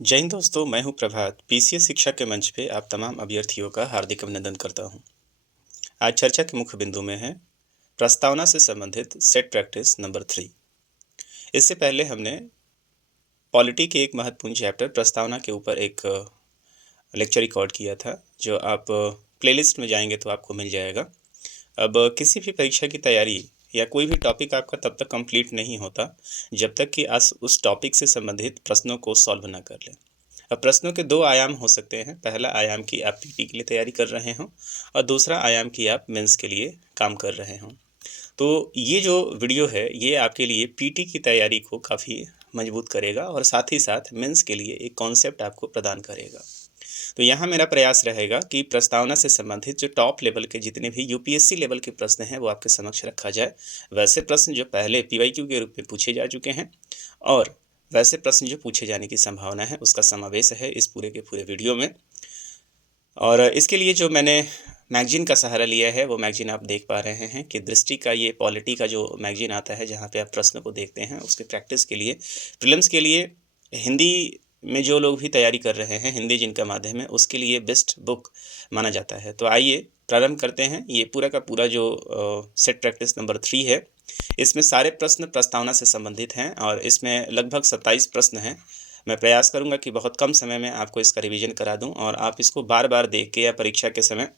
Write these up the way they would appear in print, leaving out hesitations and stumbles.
जय हिंद दोस्तों, मैं हूं प्रभात। पीसीएस शिक्षा के मंच पे आप तमाम अभ्यर्थियों का हार्दिक अभिनंदन करता हूं। आज चर्चा के मुख्य बिंदु में है प्रस्तावना से संबंधित सेट प्रैक्टिस नंबर 3। इससे पहले हमने पॉलिटी के एक महत्वपूर्ण चैप्टर प्रस्तावना के ऊपर एक लेक्चर रिकॉर्ड किया था, जो आप प्लेलिस्ट में जाएंगे तो आपको मिल जाएगा। अब किसी भी परीक्षा की तैयारी या कोई भी टॉपिक आपका तब तक कंप्लीट नहीं होता जब तक कि आप उस टॉपिक से संबंधित प्रश्नों को सॉल्व ना कर लें। अब प्रश्नों के दो आयाम हो सकते हैं। पहला आयाम कि आप पीटी के लिए तैयारी कर रहे हों और दूसरा आयाम कि आप मेंस के लिए काम कर रहे हों। तो ये जो वीडियो है ये आपके लिए पीटी की तैयारी को काफ़ी मजबूत करेगा और साथ ही साथ मेंस के लिए एक कॉन्सेप्ट आपको प्रदान करेगा। तो यहाँ मेरा प्रयास रहेगा कि प्रस्तावना से संबंधित जो टॉप लेवल के जितने भी यूपीएससी लेवल के प्रश्न हैं वो आपके समक्ष रखा जाए। वैसे प्रश्न जो पहले पीवाईक्यू के रूप में पूछे जा चुके हैं और वैसे प्रश्न जो पूछे जाने की संभावना है उसका समावेश है इस पूरे के पूरे वीडियो में। और इसके लिए जो मैंने मैगजीन का सहारा लिया है वो मैगजीन आप देख पा रहे हैं कि दृष्टि का ये पॉलिटी का जो मैगजीन आता है, जहाँ पे आप प्रश्न को देखते हैं उसके प्रैक्टिस के लिए, प्रीलिम्स के लिए हिंदी में जो लोग भी तैयारी कर रहे हैं, हिंदी जिनका माध्यम है, उसके लिए बेस्ट बुक माना जाता है। तो आइए प्रारंभ करते हैं। ये पूरा का पूरा जो सेट प्रैक्टिस नंबर 3 है, इसमें सारे प्रश्न प्रस्तावना से संबंधित हैं और इसमें लगभग 27 प्रश्न हैं। मैं प्रयास करूंगा कि बहुत कम समय में आपको इसका रिवीजन करा दूं और आप इसको बार-बार देख के या परीक्षा के समय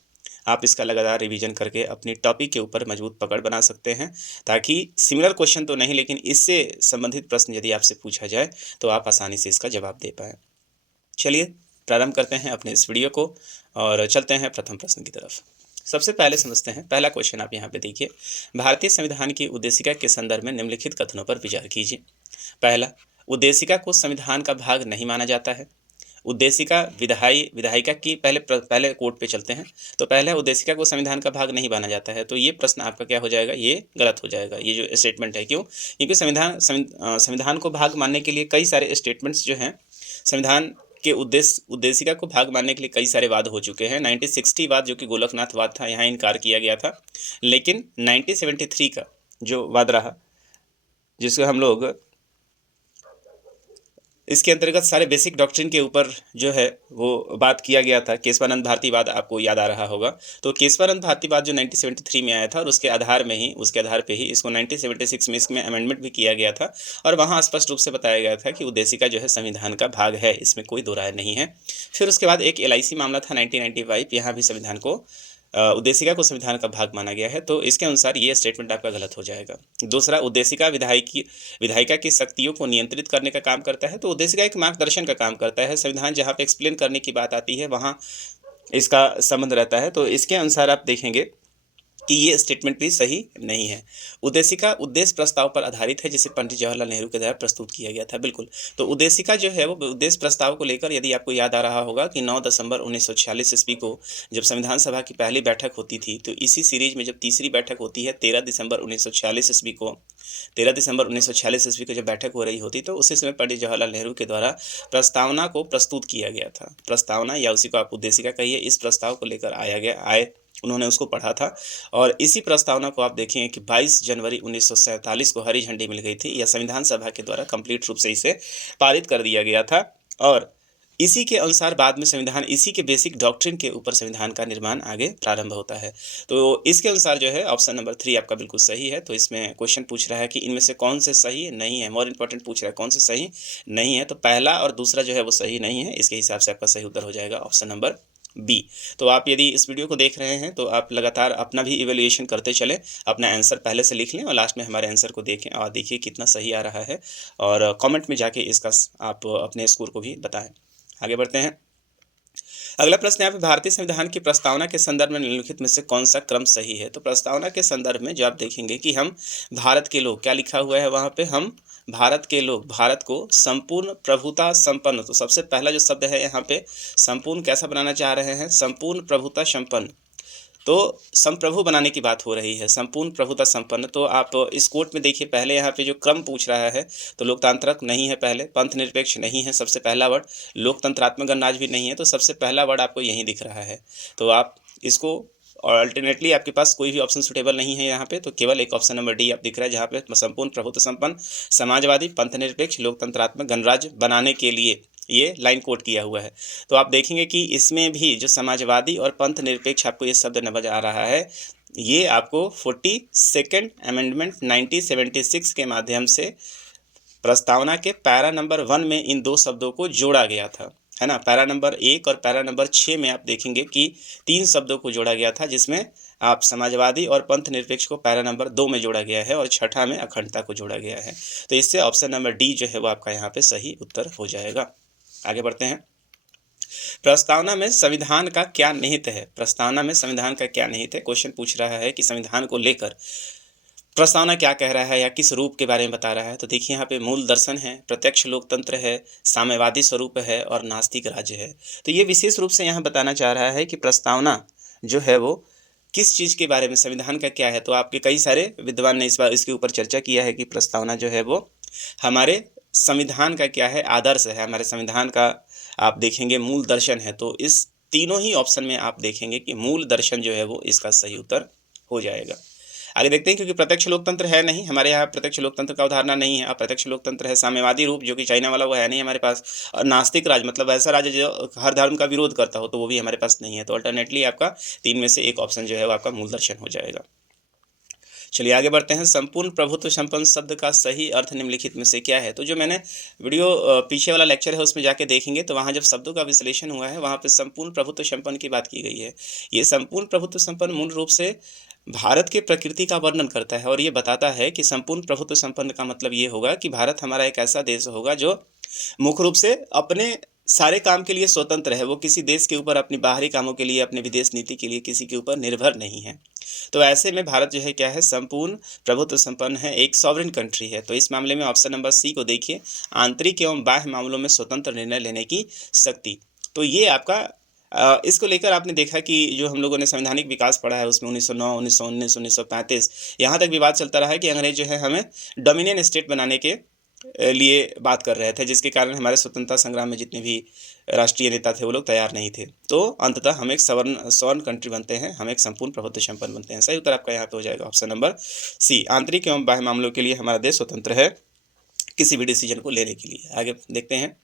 आप इसका लगातार रिवीजन करके अपनी टॉपिक के ऊपर मजबूत पकड़ बना सकते हैं, ताकि सिमिलर क्वेश्चन तो नहीं लेकिन इससे संबंधित प्रश्न यदि आपसे पूछा जाए तो आप आसानी से इसका जवाब दे पाएँ। चलिए प्रारंभ करते हैं अपने इस वीडियो को और चलते हैं प्रथम प्रश्न की तरफ। सबसे पहले समझते हैं पहला क्वेश्चन। आप यहाँ पे देखिए, भारतीय संविधान की उद्देशिका के संदर्भ में निम्नलिखित कथनों पर विचार कीजिए। पहला, उद्देशिका को संविधान का भाग नहीं माना जाता है। उद्देशिका विधायिका की पहले कोट पे चलते हैं। तो पहला, उद्देशिका को संविधान का भाग नहीं माना जाता है, तो ये प्रश्न आपका क्या हो जाएगा, ये गलत हो जाएगा। ये जो स्टेटमेंट है, क्यों? क्योंकि संविधान को भाग मानने के लिए कई सारे स्टेटमेंट्स जो हैं, संविधान के उद्देशिका को भाग मानने के लिए कई सारे वाद हो चुके हैं। 1960 वाद जो कि गोलकनाथ था, यहाँ इनकार किया गया था। लेकिन 1973 का जो वाद रहा, जिसको हम लोग इसके अंतर्गत सारे बेसिक डॉक्ट्रिन के ऊपर जो है वो बात किया गया था, केशवानंद भारतीवाद आपको याद आ रहा होगा। तो केशवानंद भारतीवाद जो 1973 में आया था और उसके आधार पे ही इसको 1976 में इसमें अमेंडमेंट भी किया गया था और वहाँ स्पष्ट रूप से बताया गया था कि उद्देशिका जो है संविधान का भाग है, इसमें कोई दो राय नहीं है। फिर उसके बाद एक LIC मामला था 1995, यहाँ भी संविधान को उद्देशिका को संविधान का भाग माना गया है। तो इसके अनुसार ये स्टेटमेंट आपका गलत हो जाएगा। दूसरा, उद्देशिका विधायिका की शक्तियों को नियंत्रित करने का काम करता है। तो उद्देशिका एक मार्गदर्शन का काम करता है। संविधान जहाँ पे एक्सप्लेन करने की बात आती है वहाँ इसका संबंध रहता है। तो इसके अनुसार आप देखेंगे कि ये स्टेटमेंट भी सही नहीं है। उद्देशिका उद्देश्य प्रस्ताव पर आधारित है, जिसे पंडित जवाहरलाल नेहरू के द्वारा प्रस्तुत किया गया था। बिल्कुल। तो उद्देशिका जो है वो उद्देश्य प्रस्ताव को लेकर, यदि आपको याद आ रहा होगा कि 9 दिसंबर 1946 ईस्वी को जब संविधान सभा की पहली बैठक होती थी, तो इसी सीरीज में जब तीसरी बैठक होती है 13 दिसंबर 1946 ईस्वी को, 13 दिसंबर 1946 ईस्वी को जब बैठक हो रही होती, तो उसी समय पंडित जवाहरलाल नेहरू के द्वारा प्रस्तावना को प्रस्तुत किया गया था। प्रस्तावना या उसी को आप उद्देशिका कहिए, इस प्रस्ताव को लेकर आए उन्होंने उसको पढ़ा था और इसी प्रस्तावना को आप देखेंगे कि 22 जनवरी 1947 को हरी झंडी मिल गई थी। यह संविधान सभा के द्वारा कंप्लीट रूप से इसे पारित कर दिया गया था और इसी के अनुसार बाद में संविधान, इसी के बेसिक डॉक्ट्रिन के ऊपर संविधान का निर्माण आगे प्रारंभ होता है। तो इसके अनुसार जो है ऑप्शन नंबर 3 आपका बिल्कुल सही है। तो इसमें क्वेश्चन पूछ रहा है कि इनमें से कौन से सही नहीं है, मोर इंपॉर्टेंट पूछ रहा है कौन से सही नहीं है। तो पहला और दूसरा जो है वो सही नहीं है। इसके हिसाब से आपका सही उत्तर हो जाएगा ऑप्शन नंबर बी। तो आप यदि इस वीडियो को देख रहे हैं तो आप लगातार अपना भी इवैल्यूएशन करते चलें, अपना आंसर पहले से लिख लें और लास्ट में हमारे आंसर को देखें और देखिए कितना सही आ रहा है और कमेंट में जाके इसका आप अपने स्कोर को भी बताएं। आगे बढ़ते हैं। अगला प्रश्न यहाँ पे, भारतीय संविधान की प्रस्तावना के संदर्भ में निम्नलिखित में से कौन सा क्रम सही है? तो प्रस्तावना के संदर्भ में जो आप देखेंगे कि हम भारत के लोग, क्या लिखा हुआ है वहाँ पे, हम भारत के लोग, भारत को संपूर्ण प्रभुता संपन्न। तो सबसे पहला जो शब्द है यहाँ पे, संपूर्ण कैसा बनाना चाह रहे हैं? संपूर्ण प्रभुता संपन्न। तो संप्रभु बनाने की बात हो रही है, संपूर्ण प्रभुता संपन्न। तो आप इस कोट में देखिए, पहले यहाँ पे जो क्रम पूछ रहा है, तो लोकतांत्रिक नहीं है, पहले पंथ निरपेक्ष नहीं है, सबसे पहला वर्ड लोकतंत्रात्मक गणराज्य भी नहीं है। तो सबसे पहला वर्ड आपको यहीं दिख रहा है। तो आप इसको, और अल्टरनेटली आपके पास कोई भी ऑप्शन सुटेबल नहीं है यहाँ पे, तो केवल एक ऑप्शन नंबर डी आप दिख रहा है, जहाँ पे संपूर्ण प्रभुत्व संपन्न, समाजवादी, पंथ निरपेक्ष, लोकतंत्रात्मक गणराज्य बनाने के लिए ये लाइन कोट किया हुआ है। तो आप देखेंगे कि इसमें भी जो समाजवादी और पंथ निरपेक्ष आपको ये शब्द नज़र आ रहा है, ये आपको 42nd अमेंडमेंट 1976 के माध्यम से प्रस्तावना के पैरा नंबर 1 में इन 2 शब्दों को जोड़ा गया था, है ना? पैरा नंबर 1 और पैरा नंबर 6 में आप देखेंगे कि 3 शब्दों को जोड़ा गया था, जिसमें आप समाजवादी और पंथ निरपेक्ष को पैरा नंबर 2 में जोड़ा गया है और छठा में अखंडता को जोड़ा गया है। तो इससे ऑप्शन नंबर डी जो है वो आपका यहाँ पे सही उत्तर हो जाएगा। आगे बढ़ते हैं। प्रस्तावना में संविधान का क्या निहित है? प्रस्तावना में संविधान का क्या निहित है? क्वेश्चन पूछ रहा है कि संविधान को लेकर प्रस्तावना क्या कह रहा है या किस रूप के बारे में बता रहा है। तो देखिए यहाँ पे मूल दर्शन है, प्रत्यक्ष लोकतंत्र है, साम्यवादी स्वरूप है और नास्तिक राज्य है। तो ये विशेष रूप से यहाँ बताना चाह रहा है कि प्रस्तावना जो है वो किस चीज़ के बारे में, संविधान का क्या है। तो आपके कई सारे विद्वान ने इस बार इसके ऊपर चर्चा किया है कि प्रस्तावना जो है वो हमारे संविधान का क्या है, आदर्श है, हमारे संविधान का आप देखेंगे मूल दर्शन है। तो इस तीनों ही ऑप्शन में आप देखेंगे कि मूल दर्शन जो है वो इसका सही उत्तर हो जाएगा। आगे देखते हैं, क्योंकि प्रत्यक्ष लोकतंत्र है नहीं हमारे यहाँ, प्रत्यक्ष लोकतंत्र का अवधारणा नहीं है। अप्रत्यक्ष लोकतंत्र है, साम्यवादी रूप जो कि चाइना वाला वो है नहीं हमारे पास, और नास्तिक राज मतलब ऐसा राज्य जो हर धर्म का विरोध करता हो, तो वो भी हमारे पास नहीं है। तो अल्टरनेटली आपका 3 में से एक ऑप्शन जो है वो आपका मूल दर्शन हो जाएगा। चलिए आगे बढ़ते हैं। संपूर्ण प्रभुत्व संपन्न शब्द का सही अर्थ निम्नलिखित में से क्या है? तो जो मैंने वीडियो पीछे वाला लेक्चर है उसमें जाके देखेंगे तो वहाँ जब शब्दों का विश्लेषण हुआ है वहाँ पे संपूर्ण प्रभुत्व संपन्न की बात की गई है। ये संपूर्ण प्रभुत्व संपन्न मूल रूप से भारत के प्रकृति का वर्णन करता है और ये बताता है कि संपूर्ण प्रभुत्व संपन्न का मतलब ये होगा कि भारत हमारा एक ऐसा देश होगा जो मुख्य रूप से अपने सारे काम के लिए स्वतंत्र है। वो किसी देश के ऊपर अपनी बाहरी कामों के लिए, अपने विदेश नीति के लिए किसी के ऊपर निर्भर नहीं है। तो ऐसे में भारत जो है क्या है, संपूर्ण प्रभुत्व संपन्न है, एक सॉवरेन कंट्री है। तो इस मामले में ऑप्शन नंबर सी को देखिए, आंतरिक एवं बाह्य मामलों में स्वतंत्र निर्णय लेने की शक्ति। तो ये आपका इसको लेकर आपने देखा कि जो हम लोगों ने संवैधानिक विकास पढ़ा है उसमें 1909, 1919, 1935 यहाँ तक विवाद चलता रहा है कि अंग्रेज जो है हमें डोमिनियन स्टेट बनाने के लिए बात कर रहे थे, जिसके कारण हमारे स्वतंत्रता संग्राम में जितने भी राष्ट्रीय नेता थे वो लोग तैयार नहीं थे। तो अंततः हम एक सवर्ण कंट्री बनते हैं, हम एक संपूर्ण प्रभुत्व संपन्न बनते हैं। सही उत्तर आपका यहाँ पे हो जाएगा ऑप्शन नंबर सी, आंतरिक एवं बाह्य मामलों के लिए हमारा देश स्वतंत्र है किसी भी डिसीजन को लेने के लिए। आगे देखते हैं।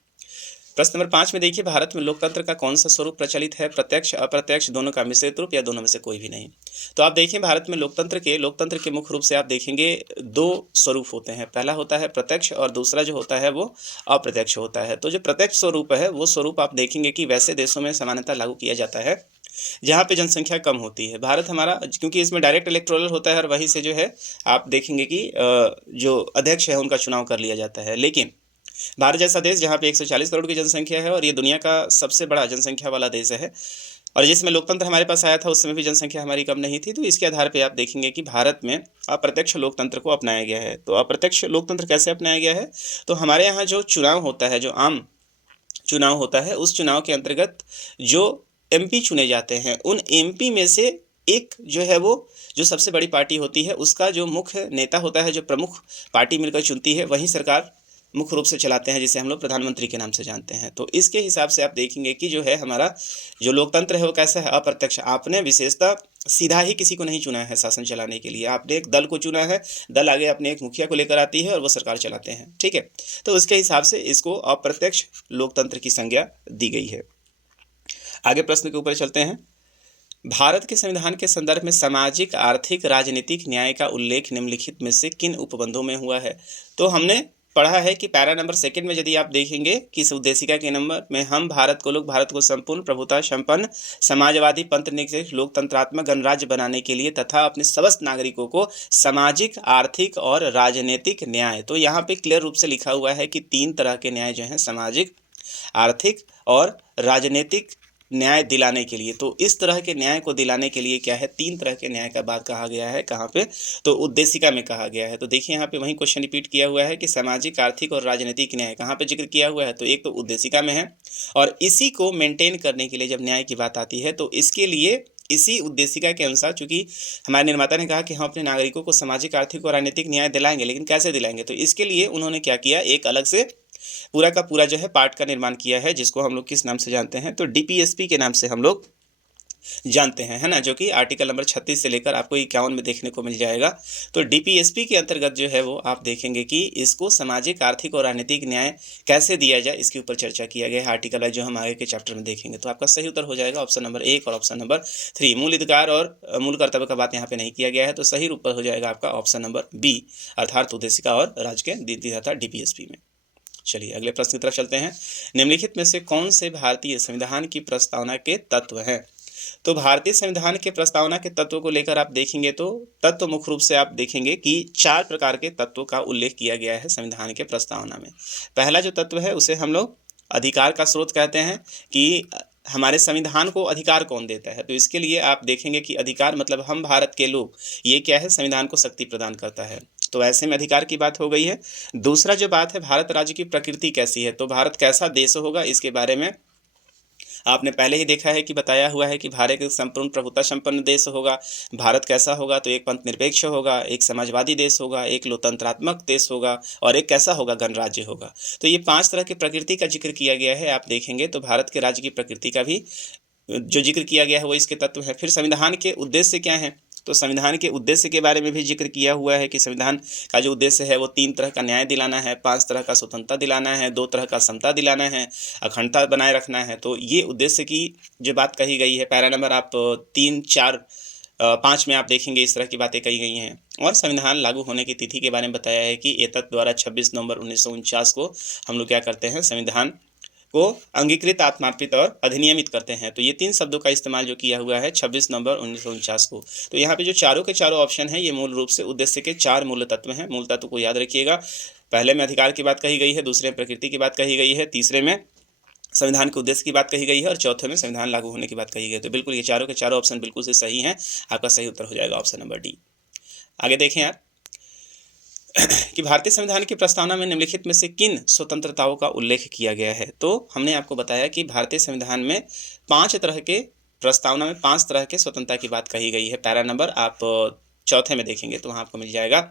प्रश्न नंबर 5 में देखिए, भारत में लोकतंत्र का कौन सा स्वरूप प्रचलित है? प्रत्यक्ष, अप्रत्यक्ष, दोनों का मिश्रित रूप या दोनों में से कोई भी नहीं? तो आप देखिए भारत में लोकतंत्र के मुख्य रूप से आप देखेंगे 2 स्वरूप होते हैं। पहला होता है प्रत्यक्ष और दूसरा जो होता है वो अप्रत्यक्ष होता है। तो जो प्रत्यक्ष स्वरूप है वो स्वरूप आप देखेंगे कि वैसे देशों में सामान्यतः लागू किया जाता है जहाँ पे जनसंख्या कम होती है। भारत हमारा क्योंकि इसमें डायरेक्ट इलेक्टोरल होता है और वहीं से जो है आप देखेंगे कि जो अध्यक्ष है उनका चुनाव कर लिया जाता है। लेकिन भारत जैसा देश जहाँ पे 140 करोड़ की जनसंख्या है और ये दुनिया का सबसे बड़ा जनसंख्या वाला देश है, और जिसमें लोकतंत्र हमारे पास आया था उस समय भी जनसंख्या हमारी कम नहीं थी। तो इसके आधार पे आप देखेंगे कि भारत में अप्रत्यक्ष लोकतंत्र को अपनाया गया है। तो अप्रत्यक्ष लोकतंत्र कैसे अपनाया गया है? तो हमारे यहाँ जो चुनाव होता है, जो आम चुनाव होता है, उस चुनाव के अंतर्गत जो MP चुने जाते हैं, उन MP में से एक जो है वो जो सबसे बड़ी पार्टी होती है उसका जो मुख्य नेता होता है, जो प्रमुख पार्टी मिलकर चुनती है, वही सरकार मुख्य रूप से चलाते हैं, जिसे हम लोग प्रधानमंत्री के नाम से जानते हैं। तो इसके हिसाब से आप देखेंगे कि जो है हमारा जो लोकतंत्र है वो कैसा है, अप्रत्यक्ष। आपने विशेषता सीधा ही किसी को नहीं चुना है शासन चलाने के लिए, आपने एक दल को चुना है, दल आगे अपने एक मुखिया को लेकर आती है और वो सरकार चलाते हैं, ठीक है। तो उसके हिसाब से इसको अप्रत्यक्ष लोकतंत्र की संज्ञा दी गई है। आगे प्रश्न के ऊपर चलते हैं। भारत के संविधान के संदर्भ में सामाजिक, आर्थिक, राजनीतिक न्याय का उल्लेख निम्नलिखित में से किन उपबंधों में हुआ है? तो हमने पढ़ा है कि पैरा नंबर 2 में यदि आप देखेंगे कि इस उद्देशिका के नंबर में हम भारत को संपूर्ण प्रभुता संपन्न समाजवादी पंथ निरपेक्ष लोकतंत्रात्मक गणराज्य बनाने के लिए तथा अपने समस्त नागरिकों को सामाजिक, आर्थिक और राजनीतिक न्याय, तो यहाँ पे क्लियर रूप से लिखा हुआ है कि 3 तरह के न्याय जो हैं, सामाजिक, आर्थिक और राजनीतिक न्याय दिलाने के लिए। तो इस तरह के न्याय को दिलाने के लिए क्या है, 3 तरह के न्याय का बात कहा गया है। कहाँ पे? तो उद्देशिका में कहा गया है। तो देखिए यहाँ पे वही क्वेश्चन रिपीट किया हुआ है कि सामाजिक, आर्थिक और राजनीतिक न्याय कहाँ पे जिक्र किया हुआ है? तो एक तो उद्देशिका में है, और इसी को मेंटेन करने के लिए जब न्याय की बात आती है तो इसके लिए इसी उद्देशिका के अनुसार, चूंकि हमारे निर्माता ने कहा कि हम अपने नागरिकों को सामाजिक, आर्थिक और राजनीतिक न्याय दिलाएंगे, लेकिन कैसे दिलाएंगे? तो इसके लिए उन्होंने क्या किया, एक अलग से पूरा का पूरा जो है पार्ट का निर्माण किया है, जिसको हम लोग किस नाम से जानते हैं? तो DPSP के नाम से हम लोग जानते हैं, है ना? जो कि आर्टिकल नंबर 36 से लेकर आपको 51 में देखने को मिल जाएगा। तो डीपीएसपी के अंतर्गत जो है वो आप देखेंगे कि इसको सामाजिक, आर्थिक और राजनीतिक न्याय कैसे दिया जाए, इसके ऊपर चर्चा किया गया है आर्टिकल है, जो हम आगे के चैप्टर में देखेंगे। तो आपका सही उत्तर हो जाएगा ऑप्शन नंबर 1 और ऑप्शन नंबर 3। मूल अधिकार और मूल कर्तव्य का बात यहाँ पे नहीं किया गया है, तो सही उत्तर हो जाएगा आपका ऑप्शन नंबर बी, अर्थात उद्देशिका और राज्य के नीति तथा डीपीएसपी में। चलिए अगले प्रश्न की तरफ चलते हैं। निम्नलिखित में से कौन से भारतीय संविधान की प्रस्तावना के तत्व हैं? तो भारतीय संविधान के प्रस्तावना के तत्वों को लेकर आप देखेंगे तो तत्व मुख्य रूप से आप देखेंगे कि 4 प्रकार के तत्वों का उल्लेख किया गया है संविधान के प्रस्तावना में। पहला जो तत्व है उसे हम लोग अधिकार का स्रोत कहते हैं, कि हमारे संविधान को अधिकार कौन देता है। तो इसके लिए आप देखेंगे कि अधिकार मतलब हम भारत के लोग, ये क्या है, संविधान को शक्ति प्रदान करता है। तो ऐसे में अधिकार की बात हो गई है। दूसरा जो बात है, भारत राज्य की प्रकृति कैसी है, तो भारत कैसा देश होगा, इसके बारे में आपने पहले ही देखा है कि बताया हुआ है कि भारत एक संपूर्ण प्रभुता संपन्न देश होगा। भारत कैसा होगा, तो एक पंथ निरपेक्ष होगा, एक समाजवादी देश होगा, एक लोकतंत्रात्मक देश होगा और एक कैसा होगा, गणराज्य होगा। तो ये 5 तरह की प्रकृति का जिक्र किया गया है। आप देखेंगे तो भारत के राज्य की प्रकृति का भी जो जिक्र किया गया है वो इसके तत्व है। फिर संविधान के उद्देश्य क्या हैं, तो संविधान के उद्देश्य के बारे में भी जिक्र किया हुआ है कि संविधान का जो उद्देश्य है वो 3 तरह का न्याय दिलाना है, 5 तरह का स्वतंत्रता दिलाना है, 2 तरह का समता दिलाना है, अखंडता बनाए रखना है। तो ये उद्देश्य की जो बात कही गई है, पैरा नंबर आप 3, 4, 5 में आप देखेंगे इस तरह की बातें कही गई हैं। और संविधान लागू होने की तिथि के बारे में बताया है कि एतत् द्वारा 26 नवंबर 1949 को हम लोग क्या करते हैं, संविधान को अंगीकृत, आत्मार्पित और अधिनियमित करते हैं। तो ये 3 शब्दों का इस्तेमाल जो किया हुआ है 26 नवंबर 1949 को। तो यहाँ पे जो चारों के चारों ऑप्शन हैं, ये मूल रूप से उद्देश्य के 4 मूल तत्व हैं। मूल तत्व को याद रखिएगा। पहले में अधिकार की बात कही गई है, दूसरे में प्रकृति की बात कही गई है, तीसरे में संविधान के उद्देश्य की बात कही गई है और चौथे में संविधान लागू होने की बात कही गई है। तो बिल्कुल ये चारों के चारों ऑप्शन बिल्कुल से सही हैं। आपका सही उत्तर हो जाएगा ऑप्शन नंबर डी। आगे देखें आप कि भारतीय संविधान की प्रस्तावना में निम्नलिखित में से किन स्वतंत्रताओं का उल्लेख किया गया है। तो हमने आपको बताया कि भारतीय संविधान में 5 तरह के प्रस्तावना में 5 तरह के स्वतंत्रता की बात कही गई है। पैरा नंबर आप चौथे में देखेंगे तो वहाँ आपको मिल जाएगा।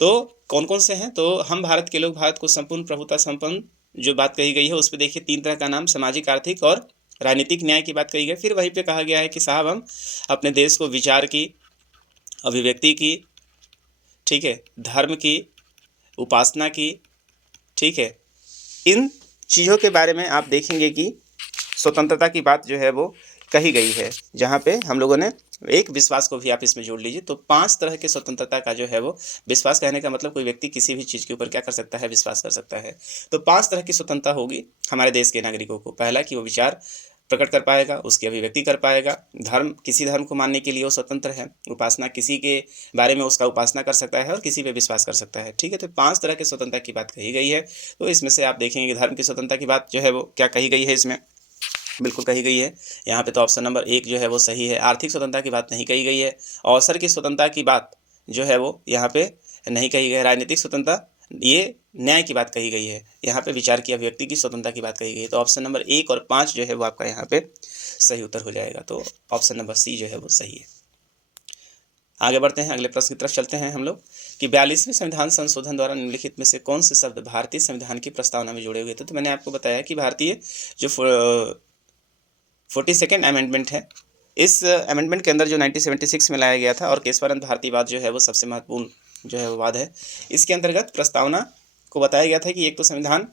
तो कौन कौन से हैं, तो हम भारत के लोग, भारत को संपूर्ण प्रभुता संपन्न जो बात कही गई है उस पर देखिए 3 तरह का नाम, सामाजिक, आर्थिक और राजनीतिक न्याय की बात कही गई। फिर वहीं पे कहा गया है कि साहब हम अपने देश को विचार की, अभिव्यक्ति की, ठीक है, धर्म की, उपासना की, ठीक है, इन चीज़ों के बारे में आप देखेंगे कि स्वतंत्रता की बात जो है वो कही गई है, जहाँ पे हम लोगों ने एक विश्वास को भी आप इसमें जोड़ लीजिए। तो 5 तरह के स्वतंत्रता का जो है वो, विश्वास कहने का मतलब कोई व्यक्ति किसी भी चीज़ के ऊपर क्या कर सकता है, विश्वास कर सकता है। तो 5 तरह की स्वतंत्रता होगी हमारे देश के नागरिकों को। पहला कि वो विचार प्रकट कर पाएगा, उसकी अभिव्यक्ति कर पाएगा। धर्म, किसी धर्म को मानने के लिए वो स्वतंत्र है। उपासना, किसी के बारे में उसका उपासना कर सकता है और किसी पे विश्वास कर सकता है, ठीक है। तो 5 तरह की स्वतंत्रता की बात कही गई है। तो इसमें से आप देखेंगे कि धर्म की स्वतंत्रता की बात जो है वो क्या कही गई है, इसमें बिल्कुल कही गई है यहाँ पे। तो ऑप्शन नंबर 1 जो है वो सही है। आर्थिक स्वतंत्रता की बात नहीं कही गई है। अवसर की स्वतंत्रता की बात जो है वो यहाँ पे नहीं कही गई है। राजनीतिक स्वतंत्रता, ये न्याय की बात कही गई है। यहाँ पे विचार की अभिव्यक्ति की स्वतंत्रता की बात कही गई है। तो ऑप्शन नंबर 1 और 5 जो है वो आपका यहाँ पे सही उत्तर हो जाएगा। तो ऑप्शन नंबर सी जो है वो सही है। आगे बढ़ते हैं, अगले प्रश्न की तरफ चलते हैं हम लोग कि 42वें संविधान संशोधन द्वारा निम्नलिखित में से कौन से शब्द भारतीय संविधान की प्रस्तावना में जोड़े हुए थे। तो मैंने आपको बताया कि भारतीय जो 42nd अमेंडमेंट है, इस अमेंडमेंट के अंदर जो 1976 में लाया गया था, और केशवानंद भारतीवाद जो है वो सबसे महत्वपूर्ण जो है वो वाद है। इसके अंतर्गत प्रस्तावना को बताया गया था कि एक तो संविधान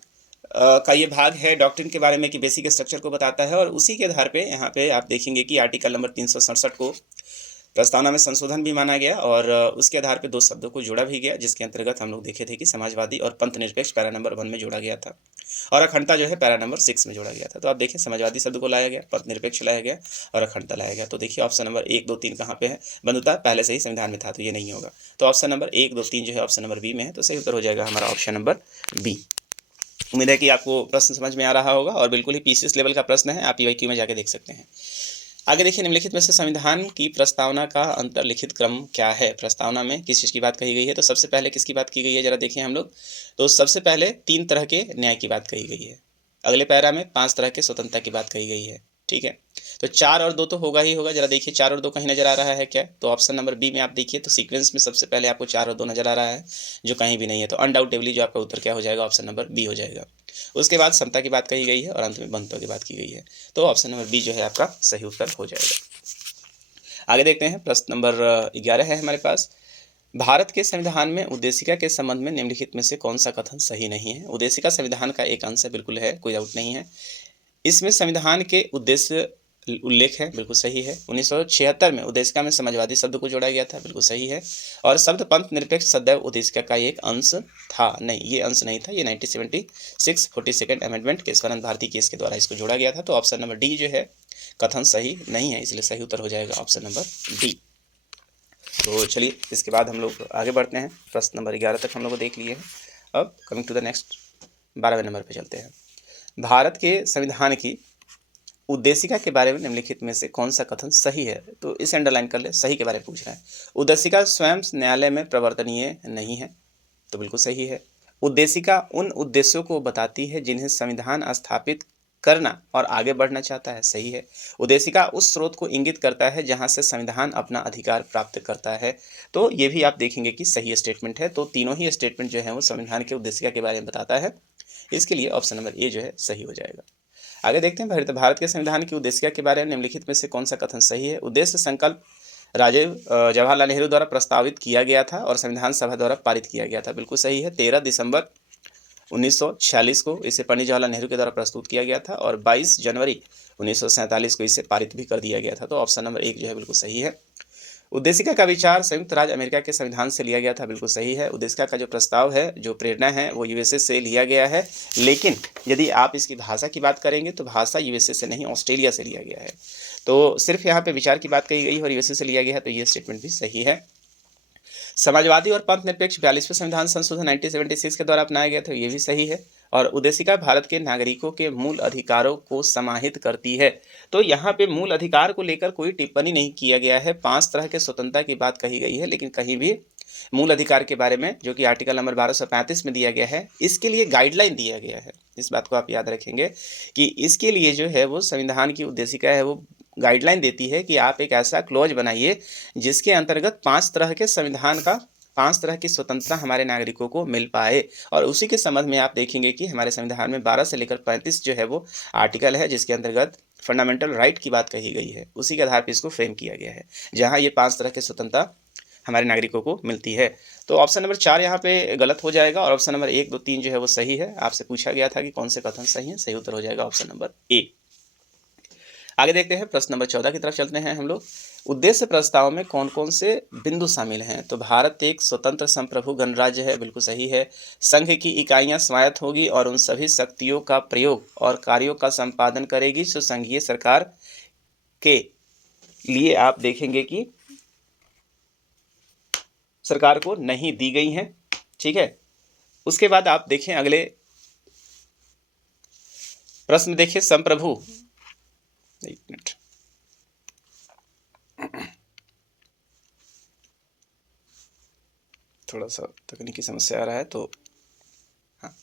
का ये भाग है डॉक्ट्रिन के बारे में कि बेसिक स्ट्रक्चर को बताता है, और उसी के आधार पे यहाँ पे आप देखेंगे कि आर्टिकल नंबर 367 को प्रस्तावना में संशोधन भी माना गया, और उसके आधार पे 2 शब्दों को जोड़ा भी गया, जिसके अंतर्गत हम लोग देखे थे कि समाजवादी और पंथ निरपेक्ष पैरा नंबर 1 में जोड़ा गया था, और अखंडता जो है पैरा नंबर 6 में जोड़ा गया था। तो आप देखिए समाजवादी शब्द को लाया गया, पंथ निरपेक्ष लाया गया और अखंडता लाया गया। तो देखिए ऑप्शन नंबर 1, 2, 3 कहाँ पे है, बंधुता पहले से ही संविधान में था, तो ये नहीं होगा। तो ऑप्शन नंबर 1, 2, 3 जो है ऑप्शन नंबर बी में है। तो सही उत्तर हो जाएगा हमारा ऑप्शन नंबर बी। उम्मीद है कि आपको प्रश्न समझ में आ रहा होगा, और बिल्कुल ही पीसीएस लेवल का प्रश्न है, आप पीवाईक्यू में जाके देख सकते हैं। आगे देखिए, निम्नलिखित में से संविधान की प्रस्तावना का अंतर्लिखित क्रम क्या है। प्रस्तावना में किस चीज़ की बात कही गई है, तो सबसे पहले किसकी बात की गई है जरा देखिए हम लोग। तो सबसे पहले 3 तरह के न्याय की बात कही गई है। अगले पैरा में 5 तरह के स्वतंत्रता की बात कही गई है, ठीक है। तो 4 और 2 तो होगा ही होगा। जरा देखिए 4 और 2 कहीं नज़र आ रहा है क्या? तो ऑप्शन नंबर बी में आप देखिए तो सीक्वेंस में सबसे पहले आपको 4 और 2 नज़र आ रहा है, जो कहीं भी नहीं है। तो अनडाउटेबली जो आपका उत्तर क्या हो जाएगा? ऑप्शन नंबर बी हो जाएगा। उसके बाद समता की बात कही गई है और अंत में बंधुत्व की बात की गई है। तो ऑप्शन नंबर बी जो है आपका सही उत्तर हो जाएगा। आगे देखते हैं, प्रश्न नंबर 11 है हमारे पास। भारत के संविधान में उद्देशिका के संबंध में निम्नलिखित में से कौन सा कथन सही नहीं है? उद्देशिका संविधान का एक अंश बिल्कुल है, कोई डाउट नहीं है। इसमें संविधान के उद्देश्य उल्लेख है, बिल्कुल सही है। 1976 में उद्देशिका में समाजवादी शब्द को जोड़ा गया था, बिल्कुल सही है। और शब्द पंथ निरपेक्ष सदैव उद्देशिका का एक अंश था, नहीं ये अंश नहीं था, ये 1976 42nd amendment Keshavananda Bharti case के द्वारा इसको जोड़ा गया था। तो ऑप्शन नंबर डी जो है कथन सही नहीं है, इसलिए सही उत्तर हो जाएगा ऑप्शन नंबर डी। तो चलिए इसके बाद हम लोग आगे बढ़ते हैं। प्रश्न नंबर 11 तक हम लोग देख लिए हैं। अब कमिंग टू द नेक्स्ट 12वें नंबर पे चलते हैं। भारत के संविधान की उद्देशिका के बारे में निम्नलिखित में से कौन सा कथन सही है? तो इसे अंडरलाइन कर ले, सही के बारे में पूछ रहा है। उद्देशिका स्वयं न्यायालय में प्रवर्तनीय नहीं है, तो बिल्कुल सही है। उद्देशिका उन उद्देश्यों को बताती है जिन्हें संविधान स्थापित करना और आगे बढ़ना चाहता है, सही है। उद्देशिका उस स्रोत को इंगित करता है जहां से संविधान अपना अधिकार प्राप्त करता है, तो ये भी आप देखेंगे कि सही स्टेटमेंट है। तो तीनों ही स्टेटमेंट जो है वो संविधान के उद्देशिका के बारे में बताता है, इसके लिए ऑप्शन नंबर ए जो है सही हो जाएगा। आगे देखते हैं, भारत के संविधान की उद्देशिका के बारे में निम्नलिखित में से कौन सा कथन सही है? उद्देश्य संकल्प जवाहरलाल नेहरू द्वारा प्रस्तावित किया गया था और संविधान सभा द्वारा पारित किया गया था, बिल्कुल सही है। 13 दिसंबर 1946 को इसे पंडित जवाहरलाल नेहरू के द्वारा प्रस्तुत किया गया था और 22 जनवरी 1947 को इसे पारित भी कर दिया गया था। तो ऑप्शन नंबर 1 जो है बिल्कुल सही है। उद्देशिका का विचार संयुक्त राज्य अमेरिका के संविधान से लिया गया था, बिल्कुल सही है। उद्देशिका का जो प्रस्ताव है, जो प्रेरणा है, वो यूएसए से लिया गया है, लेकिन यदि आप इसकी भाषा की बात करेंगे तो भाषा यूएसए से नहीं, ऑस्ट्रेलिया से लिया गया है। तो सिर्फ यहाँ पे विचार की बात कही गई और यूएसए से लिया गया है, तो ये स्टेटमेंट भी सही है। समाजवादी और पंथ निरपेक्ष 42वें संविधान संशोधन 1976 के द्वारा अपनाया गया था, ये भी सही है। और उद्देशिका भारत के नागरिकों के मूल अधिकारों को समाहित करती है। तो यहाँ पे मूल अधिकार को लेकर कोई टिप्पणी नहीं किया गया है। 5 तरह के स्वतंत्रता की बात कही गई है, लेकिन कहीं भी मूल अधिकार के बारे में, जो कि आर्टिकल नंबर 1235 में दिया गया है, इसके लिए गाइडलाइन दिया गया है। इस बात को आप याद रखेंगे कि इसके लिए जो है वो संविधान की उद्देशिका है, वो गाइडलाइन देती है कि आप एक ऐसा क्लॉज बनाइए जिसके अंतर्गत 5 तरह के संविधान का 5 तरह की स्वतंत्रता हमारे नागरिकों को मिल पाए। और उसी के संबंध में आप देखेंगे कि हमारे संविधान में 12 से लेकर 35 जो है वो आर्टिकल है, जिसके अंतर्गत फंडामेंटल राइट की बात कही गई है। उसी के आधार पर इसको फ्रेम किया गया है, जहाँ ये 5 तरह की स्वतंत्रता हमारे नागरिकों को मिलती है। तो ऑप्शन नंबर 4 यहाँ पे गलत हो जाएगा और ऑप्शन नंबर 1, 2, 3 जो है वो सही है। आपसे पूछा गया था कि कौन से कथन सही है, सही उत्तर हो जाएगा ऑप्शन नंबर ए। आगे देखते हैं, प्रश्न नंबर 14 की तरफ चलते हैं हम लोग। उद्देश्य प्रस्ताव में कौन कौन से बिंदु शामिल हैं? तो भारत एक स्वतंत्र संप्रभु गणराज्य है, बिल्कुल सही है। संघ की इकाइयां स्वायत्त होगी और उन सभी शक्तियों का प्रयोग और कार्यों का संपादन करेगी जो संघीय सरकार के लिए आप देखेंगे कि सरकार को नहीं दी गई हैं, ठीक है। उसके बाद आप देखें अगले प्रश्न, देखिए संप्रभु, एक मिनट, थोड़ा सा तकनीकी समस्या आ रहा है, तो हाँ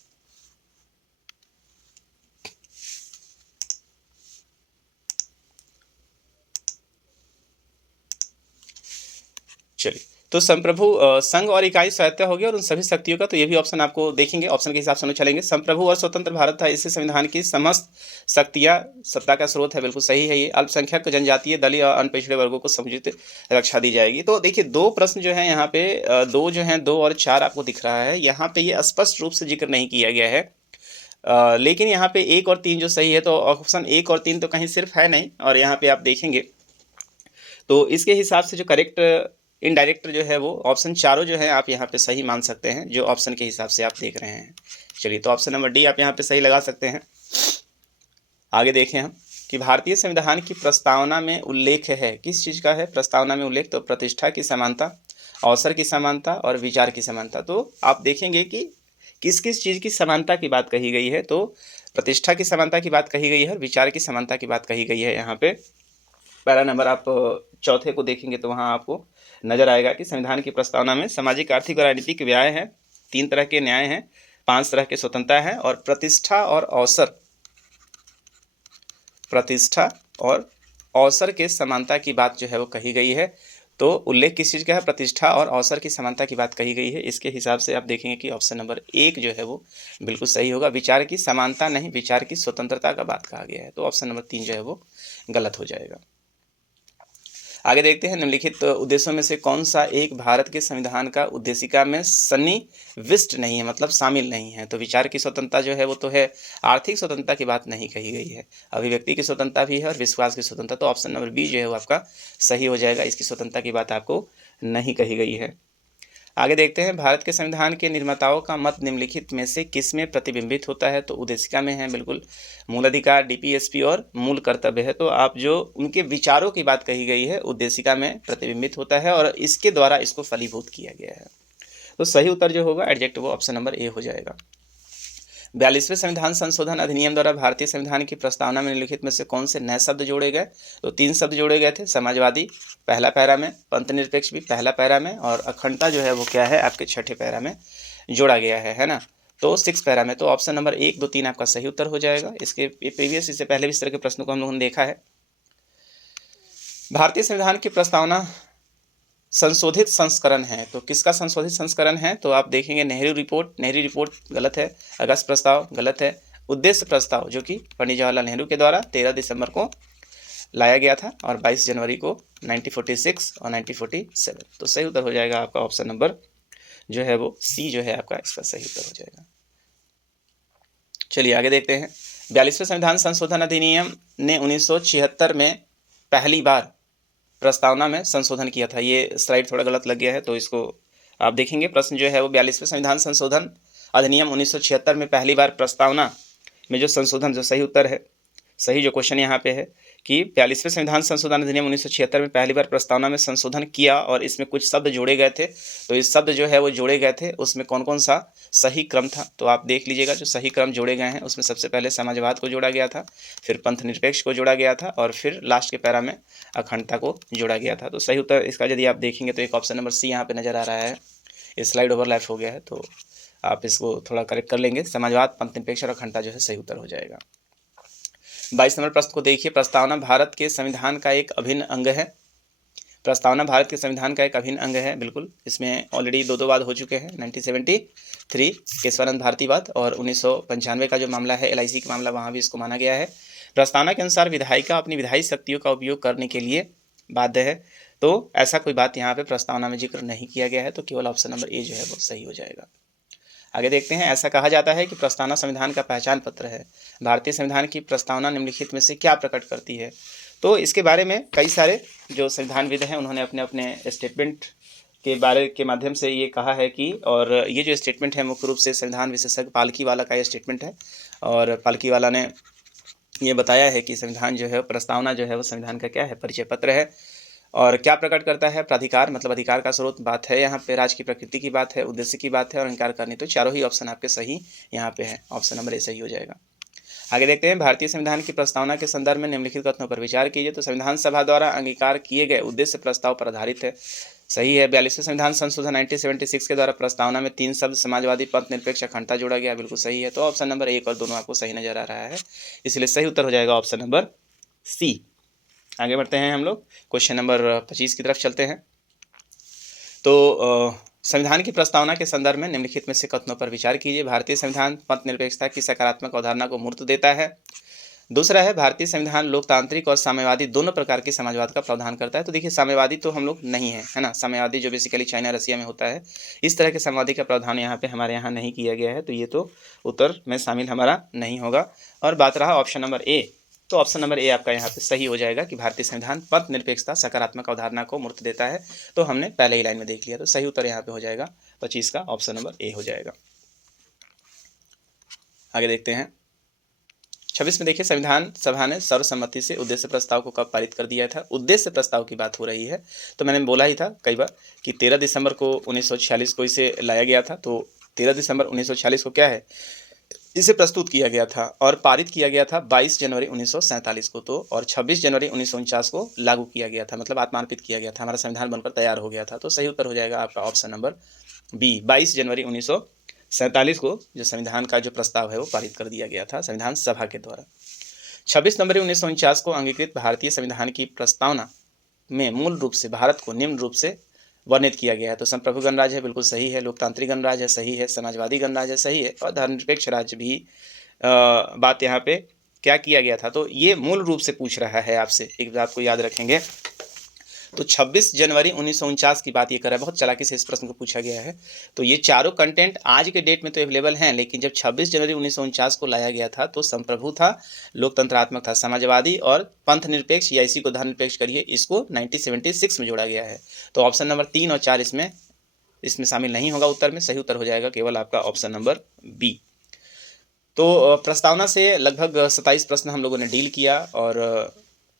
चलिए। तो संप्रभु संघ और इकाई स्वायत्त होगी और उन सभी शक्तियों का, तो ये भी ऑप्शन आपको देखेंगे, ऑप्शन के हिसाब से हम चलेंगे। संप्रभु और स्वतंत्र भारत था, इससे संविधान की समस्त शक्तियां सत्ता का स्रोत है, बिल्कुल सही है ये। अल्पसंख्यक, जनजातीय, दलित और अन्य पिछड़े वर्गों को समुचित रक्षा दी जाएगी। तो देखिए 2 प्रश्न जो है यहाँ पे 2 जो हैं 2 और 4 आपको दिख रहा है, यहाँ पे ये स्पष्ट रूप से जिक्र नहीं किया गया है। लेकिन यहाँ पे 1 और 3 जो सही है, तो ऑप्शन 1 और 3 तो कहीं सिर्फ है नहीं, और यहाँ पे आप देखेंगे तो इसके हिसाब से जो करेक्ट इनडायरेक्ट जो है वो ऑप्शन चारों जो है आप यहाँ पे सही मान सकते हैं, जो ऑप्शन के हिसाब से आप देख रहे हैं। चलिए, तो ऑप्शन नंबर डी आप यहाँ पे सही लगा सकते हैं। आगे देखें हम कि भारतीय संविधान की प्रस्तावना में उल्लेख है, किस चीज़ का है प्रस्तावना में उल्लेख? तो प्रतिष्ठा की समानता, अवसर की समानता और विचार की समानता। तो आप देखेंगे कि किस किस चीज़ की समानता की बात कही गई है, तो प्रतिष्ठा की समानता की बात कही गई है और विचार की समानता की बात कही गई है। यहाँ पे पहला नंबर आप चौथे को देखेंगे तो वहाँ आपको नजर आएगा कि संविधान की प्रस्तावना में सामाजिक, आर्थिक और राजनीतिक न्याय है, 3 तरह के न्याय हैं, 5 तरह के स्वतंत्रता है और प्रतिष्ठा और अवसर, प्रतिष्ठा और अवसर के समानता की बात जो है वो कही गई है। तो उल्लेख किस चीज़ का है? प्रतिष्ठा और अवसर की समानता की बात कही गई है। इसके हिसाब से आप देखेंगे कि ऑप्शन नंबर 1 जो है वो बिल्कुल सही होगा। विचार की समानता नहीं, विचार की स्वतंत्रता का बात कहा गया है, तो ऑप्शन नंबर 3 जो है वो गलत हो जाएगा। आगे देखते हैं, निम्नलिखित उद्देश्यों में से कौन सा एक भारत के संविधान का उद्देशिका में सन्निविष्ट नहीं है, मतलब शामिल नहीं है? तो विचार की स्वतंत्रता जो है वो तो है, आर्थिक स्वतंत्रता की बात नहीं कही गई है। अभिव्यक्ति की स्वतंत्रता भी है और विश्वास की स्वतंत्रता, तो ऑप्शन नंबर बी जो है वो आपका सही हो जाएगा। इसकी स्वतंत्रता की बात आपको नहीं कही गई है। आगे देखते हैं, भारत के संविधान के निर्माताओं का मत निम्नलिखित में से किसमें प्रतिबिंबित होता है? तो उद्देशिका में है बिल्कुल, मूल अधिकार, डीपीएसपी और मूल कर्तव्य है। तो आप जो उनके विचारों की बात कही गई है उद्देशिका में प्रतिबिंबित होता है और इसके द्वारा इसको फलीभूत किया गया है। तो सही उत्तर जो होगा एडजेक्ट वो ऑप्शन नंबर ए हो जाएगा। 42वें संविधान संशोधन अधिनियम द्वारा भारतीय संविधान की प्रस्तावना में निम्नलिखित में से कौन से नए शब्द जोड़े गए? तो 3 शब्द जोड़े गए थे, समाजवादी पहला पैरा में, पंथ निरपेक्ष भी पहला पैरा में, और अखंडता जो है वो क्या है आपके छठे पैरा में जोड़ा गया है ना, तो 6 पैरा में। तो ऑप्शन नंबर 1, 2, 3 आपका सही उत्तर हो जाएगा। इसके प्रीवियस, इससे पहले भी इस तरह के प्रश्नों को हम लोगों ने देखा है। भारतीय संविधान की प्रस्तावना संशोधित संस्करण है, तो किसका संशोधित संस्करण है? तो आप देखेंगे नेहरू रिपोर्ट गलत है, अगस्त प्रस्ताव गलत है, उद्देश्य प्रस्ताव जो कि पंडित जवाहरलाल नेहरू के द्वारा 13 दिसंबर को लाया गया था और 22 जनवरी को 1946 और 1947, तो सही उत्तर हो जाएगा आपका ऑप्शन नंबर जो है वो सी जो है आपका इसका सही उत्तर हो जाएगा। चलिए आगे देखते हैं, 42वें संविधान संशोधन अधिनियम ने 1976 में पहली बार प्रस्तावना में संशोधन किया था। ये स्लाइड थोड़ा गलत लग गया है, तो इसको आप देखेंगे। प्रश्न जो है वो 42वें संविधान संशोधन अधिनियम 1976 में पहली बार प्रस्तावना में जो संशोधन, जो सही उत्तर है, सही जो क्वेश्चन यहाँ पे है कि 42वें संविधान संशोधन अधिनियम 1976 में पहली बार प्रस्तावना में संशोधन किया और इसमें कुछ शब्द जोड़े गए थे। तो इस शब्द जो है वो जोड़े गए थे, उसमें कौन कौन सा सही क्रम था? तो आप देख लीजिएगा, जो सही क्रम जोड़े गए हैं उसमें सबसे पहले समाजवाद को जोड़ा गया था, फिर पंथ निरपेक्ष को जोड़ा गया था और फिर लास्ट के पैरा में अखंडता को जोड़ा गया था। तो सही उत्तर इसका यदि आप देखेंगे तो एक ऑप्शन नंबर सी यहाँ पे नज़र आ रहा है। ये स्लाइड ओवरलैप हो गया है, तो आप इसको थोड़ा करेक्ट कर लेंगे। समाजवाद, पंथ निरपेक्ष और अखंडता जो है सही उत्तर हो जाएगा। 22 नंबर प्रश्न को देखिए, प्रस्तावना भारत के संविधान का एक अभिन्न अंग है। प्रस्तावना भारत के संविधान का एक अभिन्न अंग है, बिल्कुल। इसमें ऑलरेडी दो वाद हो चुके हैं, 1973 केशवानंद भारतीवाद और 1995 का जो मामला है LIC का मामला, वहाँ भी इसको माना गया है। प्रस्तावना के अनुसार विधायिका अपनी विधायी शक्तियों का उपयोग करने के लिए बाध्य है, तो ऐसा कोई बात यहाँ पे प्रस्तावना में जिक्र नहीं किया गया है, तो केवल ऑप्शन नंबर ए जो है वो सही हो जाएगा। आगे देखते हैं, ऐसा कहा जाता है कि प्रस्तावना संविधान का पहचान पत्र है। भारतीय संविधान की प्रस्तावना निम्नलिखित में से क्या प्रकट करती है? तो इसके बारे में कई सारे जो संविधानविद हैं उन्होंने अपने अपने स्टेटमेंट के बारे के माध्यम से ये कहा है कि, और ये जो स्टेटमेंट है मुख्य रूप से संविधान विशेषज्ञ पालकीवाला का ये स्टेटमेंट है, और पालकीवाला ने ये बताया है कि संविधान जो है, प्रस्तावना जो है वो संविधान का क्या है? परिचय पत्र है। और क्या प्रकट करता है? प्राधिकार, मतलब अधिकार का स्रोत बात है यहाँ पे, राज्य की प्रकृति की बात है, उद्देश्य की बात है और अंगीकार करनी। तो चारों ही ऑप्शन आपके सही यहाँ पे है, ऑप्शन नंबर ए सही हो जाएगा। आगे देखते हैं, भारतीय संविधान की प्रस्तावना के संदर्भ में निम्नलिखित कथनों पर विचार कीजिए। तो संविधान सभा द्वारा अंगीकार किए गए उद्देश्य प्रस्ताव पर आधारित है, सही है। 42वें संविधान संशोधन 1976 के द्वारा प्रस्तावना में 3 शब्द समाजवादी, पंथ निरपेक्ष, अखंडता जोड़ा गया, बिल्कुल सही है। तो ऑप्शन नंबर 1 और दोनों आपको सही नजर आ रहा है, इसलिए सही उत्तर हो जाएगा ऑप्शन नंबर सी। आगे बढ़ते हैं हम लोग, क्वेश्चन नंबर 25 की तरफ चलते हैं। तो संविधान की प्रस्तावना के संदर्भ में निम्नलिखित में से कथनों पर विचार कीजिए। भारतीय संविधान पंथ निरपेक्षता की सकारात्मक अवधारणा को मूर्त देता है। दूसरा है, भारतीय संविधान लोकतांत्रिक और साम्यवादी दोनों प्रकार के समाजवाद का प्रावधान करता है। तो देखिए, साम्यवादी तो हम लोग नहीं है ना, साम्यवादी जो बेसिकली चाइना रसिया में होता है, इस तरह के साम्यवादी का प्रावधान यहाँ पे हमारे यहाँ नहीं किया गया है, तो ये तो उत्तर में शामिल हमारा नहीं होगा। और बात रहा ऑप्शन नंबर ए, तो ऑप्शन नंबर ए आपका यहाँ पे सही हो जाएगा कि भारतीय संविधान पंथ निरपेक्षता सकारात्मक अवधारणा को मूर्त देता है। तो हमने पहले ही लाइन में देख लिया, तो सही उत्तर यहाँ पे हो जाएगा 25 का ऑप्शन नंबर ए हो जाएगा। आगे देखते हैं, 26 में देखिए, संविधान सभा ने सर्वसम्मति से उद्देश्य प्रस्ताव को कब पारित कर दिया था? उद्देश्य प्रस्ताव की बात हो रही है, तो मैंने बोला ही था कई बार कि 13 दिसंबर को 1946 को इसे लाया गया था। तो 13 दिसंबर 1946 को क्या है, इसे प्रस्तुत किया गया था और पारित किया गया था 22 जनवरी 1947 को, तो और 26 जनवरी 1949 को लागू किया गया था, मतलब आत्मार्पित किया गया था, हमारा संविधान बनकर तैयार हो गया था। तो सही उत्तर हो जाएगा आपका ऑप्शन नंबर बी, 22 जनवरी 1947 को जो संविधान का जो प्रस्ताव है वो पारित कर दिया गया था संविधान सभा के द्वारा। 26 नवंबर 1949 को अंगीकृत भारतीय संविधान की प्रस्तावना में मूल रूप से भारत को निम्न रूप से वर्णित किया गया है। तो संप्रभु गणराज्य है, बिल्कुल सही है। लोकतांत्रिक गणराज्य है, सही है। समाजवादी गणराज्य है, सही है। और धर्मनिरपेक्ष राज्य भी बात यहाँ पे क्या किया गया था, तो ये मूल रूप से पूछ रहा है आपसे, एक बात को याद रखेंगे। तो 26 जनवरी 1949 की बात ये कर रहा है, बहुत चालाकी से इस प्रश्न को पूछा गया है। तो ये चारों कंटेंट आज के डेट में तो अवेलेबल हैं, लेकिन जब 26 जनवरी 1949 को लाया गया था तो संप्रभु था, लोकतंत्रात्मक था, समाजवादी और पंथ निरपेक्ष, या इसी को धर्मनिरपेक्ष करिए, इसको 1976 में जोड़ा गया है। तो ऑप्शन नंबर 3 और 4 इसमें शामिल नहीं होगा उत्तर में। सही उत्तर हो जाएगा केवल आपका ऑप्शन नंबर बी। तो प्रस्तावना से लगभग 27 प्रश्न हम लोगों ने डील किया, और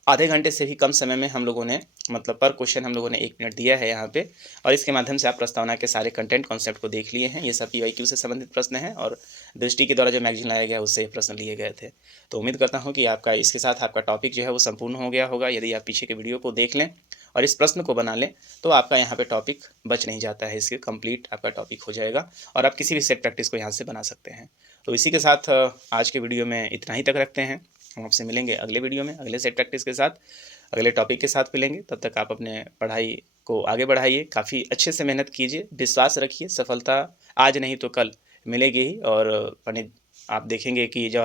आधे घंटे से भी कम समय में हम लोगों ने, मतलब पर क्वेश्चन हम लोगों ने 1 मिनट दिया है यहाँ पे, और इसके माध्यम से आप प्रस्तावना के सारे कंटेंट कॉन्सेप्ट को देख लिए हैं। ये सब PYQ से संबंधित प्रश्न हैं, और दृष्टि के द्वारा जो मैगजीन लाया गया उससे प्रश्न लिए गए थे। तो उम्मीद करता हूँ कि आपका इसके साथ आपका टॉपिक जो है वो संपूर्ण हो गया होगा। यदि आप पीछे के वीडियो को देख लें और इस प्रश्न को बना लें तो आपका यहाँ पे टॉपिक बच नहीं जाता है, इसके कंप्लीट आपका टॉपिक हो जाएगा, और आप किसी भी सेट प्रैक्टिस को यहाँ से बना सकते हैं। तो इसी के साथ आज के वीडियो में इतना ही तक रखते हैं। हम आपसे मिलेंगे अगले वीडियो में, अगले सेट प्रैक्टिस के साथ, अगले टॉपिक के साथ मिलेंगे। तब तक आप अपने पढ़ाई को आगे बढ़ाइए, काफ़ी अच्छे से मेहनत कीजिए, विश्वास रखिए, सफलता आज नहीं तो कल मिलेगी ही। और पंडित आप देखेंगे कि जो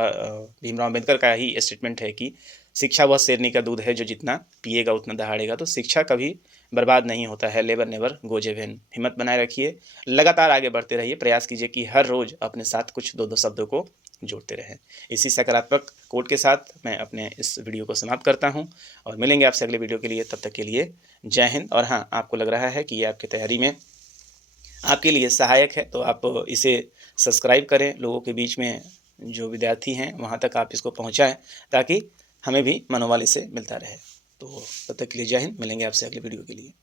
भीमराव अम्बेडकर का ही स्टेटमेंट है कि शिक्षा वह शेरनी का दूध है जो जितना पिएगा उतना दहाड़ेगा। तो शिक्षा कभी बर्बाद नहीं होता है, लेबर नेवर गोज एवेन। हिम्मत बनाए रखिए, लगातार आगे बढ़ते रहिए, प्रयास कीजिए कि हर रोज़ अपने साथ कुछ 2-2 शब्दों को जोड़ते रहें। इसी सकारात्मक कोट के साथ मैं अपने इस वीडियो को समाप्त करता हूं, और मिलेंगे आपसे अगले वीडियो के लिए। तब तक के लिए जय हिंद। और हाँ, आपको लग रहा है कि ये आपकी तैयारी में आपके लिए सहायक है तो आप इसे सब्सक्राइब करें, लोगों के बीच में जो विद्यार्थी हैं वहाँ तक आप इसको पहुँचाएँ, ताकि हमें भी मनोबल इससे मिलता रहे। तो तब तक के लिए जय हिंद, मिलेंगे आपसे अगले वीडियो के लिए।